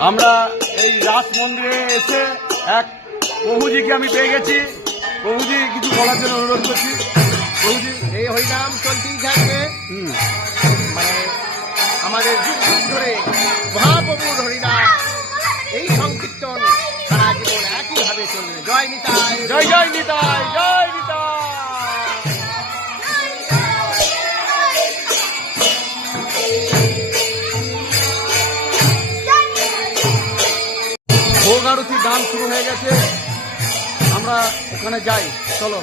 আমরা এই রাস মন্দিরে এসে এক প্রভুজিকে আমি পেয়ে গেছি। প্রভুজি কিছু বলার জন্য অনুরোধ করছি। প্রভুজি, এই হরিনাম চলতেই থাকবে, মানে আমাদের যুগ যুগ ধরে মহাপ্রভুর হরিনাম এই সংকীর্তন সারা জীবন একইভাবে চলবে। জয় নিতাই, জয় জয় নিতাই, জয় নিতাই। ভোগ আরতির গান শুরু হয়ে গেছে, আমরা ওখানে যাই, চলো।